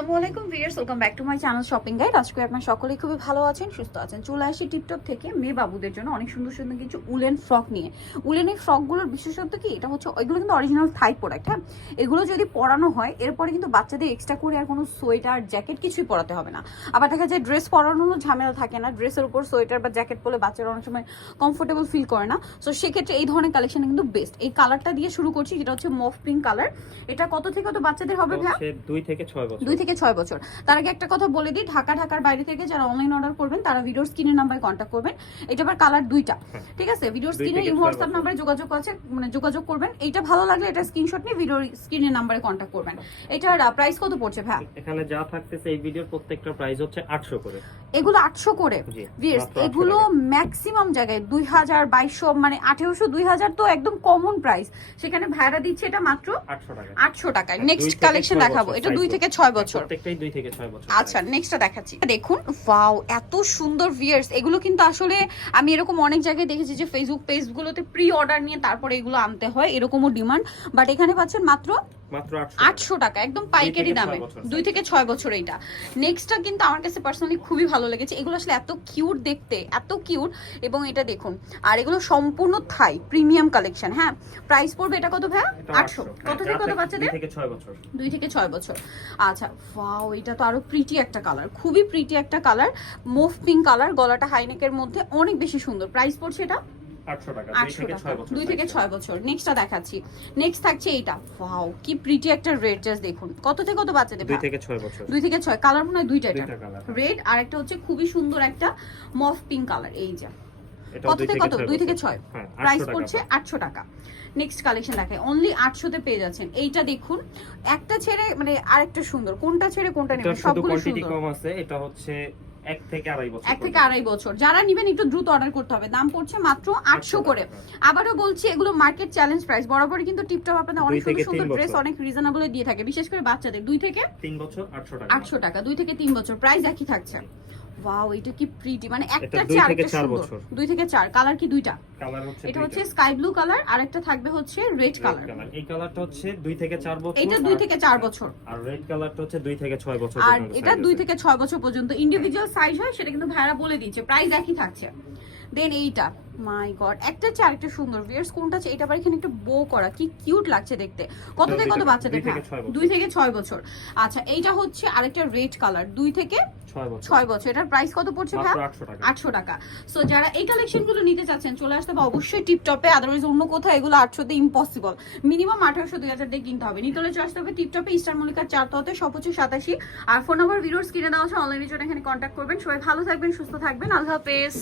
আসসালামু viewers welcome back to my channel shopping guide. আজকে আপনার সকলেই খুবই ভালো আছেন সুস্থ আছেন। চলে আসি টিপটপ থেকে মেয়ে বাবুদের জন্য অনেক সুন্দর সুন্দর কিছু উলেন ফ্রক নিয়ে। উলেনের ফ্রকগুলোর বিশেষত্ব কি? এটা হচ্ছে এগুলো কিন্তু অরিজিনাল থাই প্রোডাক্ট হ্যাঁ? এগুলো যদি পরানো হয় এরপরে কিন্তু বাচ্চাদের এক্সট্রা করে আর কোনো সোয়েটার জ্যাকেট কিছুই পরাতে হবে না। আবার দেখা যায় ড্রেস পরানোরও ঝামেলা থাকে না। ড্রেসের উপর সোয়েটার বা জ্যাকেট পরলে বাচ্চারা অনেক সময় কমফোর্টেবল ফিল করে না। সো সেক্ষেত্রে এই ধরনের কালেকশন কিন্তু বেস্ট এই কালারটা দিয়ে শুরু করছি যেটা হচ্ছে মফ পিঙ্ক কালার এটা কত থেকে কত বাচ্চাদের হবে ভাইয়া? দুই থেকে ছয় বছর। দুই থেকে ছয় বছর। তার আগে একটা কথা বলে দিই ঢাকা ঢাকার বাইরে থেকে যারা অনলাইন অর্ডার করবেন তারা ভিডিওর স্ক্রিনের নাম্বারে কন্ট্যাক্ট করবেন। এটা আবার কালার দুইটা হ্যাঁ। ঠিক আছে? ভিডিওর স্ক্রিনে হোয়াটসঅ্যাপ নাম্বারে যোগাযোগ আছে মানে যোগাযোগ করবেন। এইটা ভালো লাগলে এটা স্ক্রিনশট নিয়ে ভিডিওর স্ক্রিনের নাম্বারে কন্ট্যাক্ট করবেন। এটার প্রাইস কত পড়ছে ভাই এখানে যা থাকতেছে এই ভিডিওর প্রত্যেকটা প্রাইস হচ্ছে আটশো করে। এগুলো আটশো করে? জি ভিউয়ার্স এগুলো ম্যাক্সিমাম জায়গায় দুই হাজার বাইশশো মানে আঠেরোশো দুই হাজার তো একদম কমন প্রাইস সেখানে ভাড়া দিচ্ছে এটা মাত্র আটশো টাকা। আটশো টাকায়। নেক্সট কালেকশন দেখাবো। এটা দুই থেকে ছয় বছর। প্রত্যেকটাই দুই থেকে ছয় বছর আচ্ছা নেক্সটটা দেখাচ্ছি। দেখুন ওয়াও এত সুন্দর ভিয়ার্স এগুলো কিন্তু আসলে আমি এরকম অনেক জায়গায় দেখেছি যে ফেসবুক পেজগুলোতে প্রি অর্ডার নিয়ে তারপরে এগুলো আনতে হয় এরকমও ডিমান্ড বাট এখানে পাচ্ছেন মাত্র আটশো টাকা। একদম পাইকারি দামে। দুই থেকে ছয় বছর এইটা। নেক্সটটা কিন্তু আমার কাছে পার্সোনালি খুবই ভালো লেগেছে। এগুলো আসলে এত কিউট দেখতে এত কিউট এবং এটা দেখুন আর এগুলো সম্পূর্ণ থাই প্রিমিয়াম কালেকশন হ্যাঁ? প্রাইস পড়বে এটা কত ভাইয়া? আটশো। হ্যাঁ, কত থেকে কত বাচ্চাদের? দুই থেকে ছয় বছর। দুই থেকে ছয় বছর। আচ্ছা ওয়াও এটা তো আরও প্রিটি একটা কালার খুবই প্রিটি একটা কালার মুভ পিঙ্ক কালার গলাটা হাইনেকের মধ্যে অনেক বেশি সুন্দর। প্রাইস পড়ছে এটা? আটশো টাকা দুই থেকে টাকা ছয় বছর নেক্সটটা দেখাচ্ছি। নেক্সট থাকছে এইটা। ওয়াও কি প্রিটি একটা রেড জাস্ট দেখুন। কত থেকে কত বাচ্চাদের দুই থেকে বছর। থেকে ছয়। কালার মনে হয় দুইটা এটা। রেড আর একটা হচ্ছে খুবই সুন্দর একটা মফ পিঙ্ক কালার এই যে। কত থেকে কত? দুই থেকে। ছয়। হ্যাঁ প্রাইস আটশো পড়ছে আটশো টাকা। নেক্সট কালেকশন দেখায় অনলি আটশোতে পেয়ে যাচ্ছেন। এইটা দেখুন। একটা ছেড়ে মানে আরেকটা সুন্দর। কোনটা ছেড়ে কোনটা নেবেন? সবগুলো সুন্দর। কম আছে। এটা হচ্ছে এক থেকে আড়াই বছর এক থেকে আড়াই বছর। যারা নিবেন একটু দ্রুত অর্ডার করতে হবে। দাম পড়ছে মাত্র আটশো করে। আবারও বলছি এগুলো মার্কেট চ্যালেঞ্জ প্রাইস বরাবরই কিন্তু টিপটপ আপনাদের অনেক সুন্দর সুন্দর ড্রেস অনেক রিজনেবল দিয়ে থাকে। বিশেষ করে বাচ্চাদের। দুই থেকে তিন বছর আটশো টাকা। আটশো টাকা। দুই থেকে তিন বছর। প্রাইস একই থাকছে। ওয়াও এটা কি প্রিটি মানে একটা চার থেকে চার বছর। দুই থেকে চার কালার কি দুইটা? কালার হচ্ছে এটা হচ্ছে স্কাই ব্লু কালার আর একটা থাকবে হচ্ছে রেড কালার এই কালারটা হচ্ছে দুই থেকে চার বছর এটা দুই থেকে চার বছর। আর রেড কালারটা হচ্ছে দুই থেকে ছয় বছর আর এটা দুই থেকে ছয় বছর পর্যন্ত। ইন্ডিভিজুয়াল সাইজ হয় সেটা কিন্তু ভাইরা বলে দিচ্ছে প্রাইস একই থাকছে। দেন এইটা মাই গড একটা হচ্ছে আরেকটা সুন্দর ভিয়ার্স কোনটা এটা আবার এখানে একটু বো করা কি কিউট লাগছে দেখতে। কত থেকে কত বাচ্চাদের দুই থেকে হ্যাঁ, ছয় বছর। দুই থেকে ছয় বছর। আচ্ছা এইটা হচ্ছে আরেকটা রেড কালার দুই থেকে ছয় বছর। এটার প্রাইস কত পড়ছে ভাই আটশো টাকা। সো যারা এই কালেকশনগুলো নিতে চাচ্ছেন চলে আসতে হবে অবশ্যই টিপটপে আদারওয়াইজ অন্য কোথাও এগুলো আটশোতে ইম্পসিবল মিনিমাম আঠারোশো দুই হাজার দিয়ে কিনতে হবে। নিতে হলে চলে আসতে হবে টিপটপে ইস্টার মল্লিকার চার ততে সপচি সাতাশি। আর ফোন নম্বর ভিডিওস কিনে দেওয়া আছে অনলাইনের জন্য এখানে কন্ট্যাক্ট করবেন। সবাই ভালো থাকবেন সুস্থ থাকবেন। আল্লাহ হাফেজ।